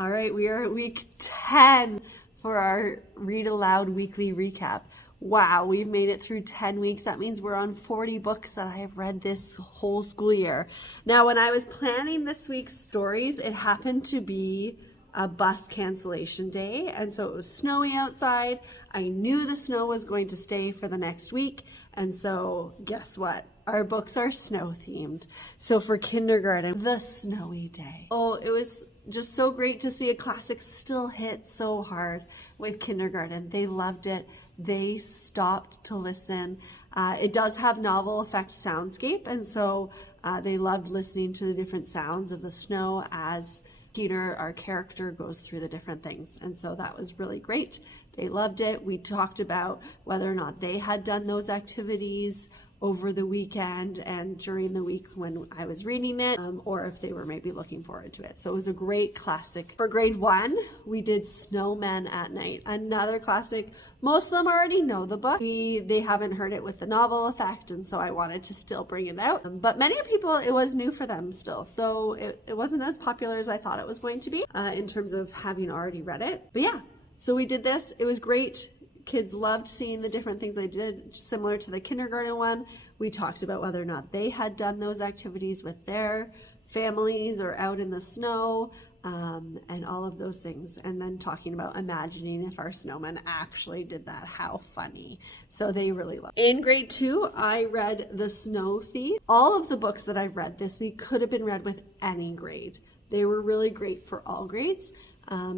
All right, we are at week 10 for our Read Aloud weekly recap. Wow, we've made it through 10 weeks. That means we're on 40 books that I have read this whole school year. Now, when I was planning this week's stories, it happened to be a bus cancellation day, and so it was snowy outside. I knew the snow was going to stay for the next week, and so guess what? Our books are snow themed. So for kindergarten, The Snowy Day. Oh, it was just so great to see a classic still hit so hard with kindergarten. They loved it. They stopped to listen. It does have novel effect soundscape, and so they loved listening to the different sounds of the snow as Peter, our character, goes through the different things. And so that was really great. They loved it. We talked about whether or not they had done those activities over the weekend and during the week when I was reading it, or if they were maybe looking forward to it. So it was a great classic. For grade 1, we did Snowmen at Night, another classic. Most of them already know the book. They haven't heard it with the novel effect, and so I wanted to still bring it out. But many people, it was new for them still, so it wasn't as popular as I thought it was going to be in terms of having already read it. But yeah, so we did this. It was great. Kids loved seeing the different things I did, similar to the kindergarten one. We talked about whether or not they had done those activities with their families or out in the snow, and all of those things. And then talking about imagining if our snowmen actually did that, how funny. So they really loved it. In grade 2, I read The Snow Thief. All of the books that I've read this week could have been read with any grade. They were really great for all grades.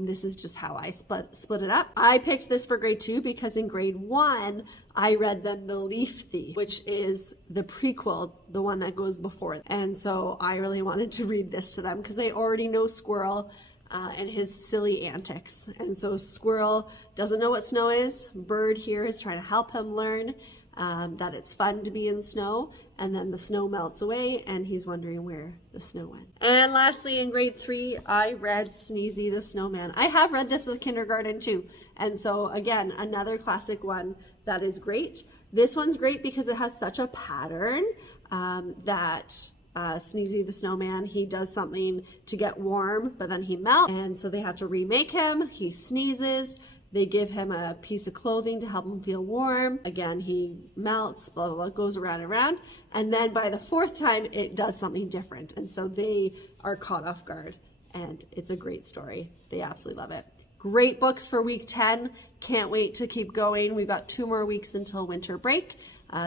This is just how I split it up. I picked this for grade 2 because in grade 1, I read them The Leaf Thief, which is the prequel, the one that goes before. And so I really wanted to read this to them because they already know Squirrel and his silly antics. And so Squirrel doesn't know what snow is. Bird here is trying to help him learn that it's fun to be in snow, and then the snow melts away and he's wondering where the snow went. And lastly, in grade 3, I read Sneezy the Snowman. I have read this with kindergarten too, and so again, another classic one that is great. This one's great because it has such a pattern that Sneezy the Snowman, he does something to get warm, but then he melts, and so they have to remake him. He sneezes. They give him a piece of clothing to help him feel warm. Again, he melts, blah, blah, blah, goes around and around. And then by the 4th time, it does something different. And so they are caught off guard. And it's a great story. They absolutely love it. Great books for week 10. Can't wait to keep going. We've got 2 more weeks until winter break.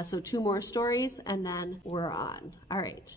So 2 more stories, and then we're on. All right.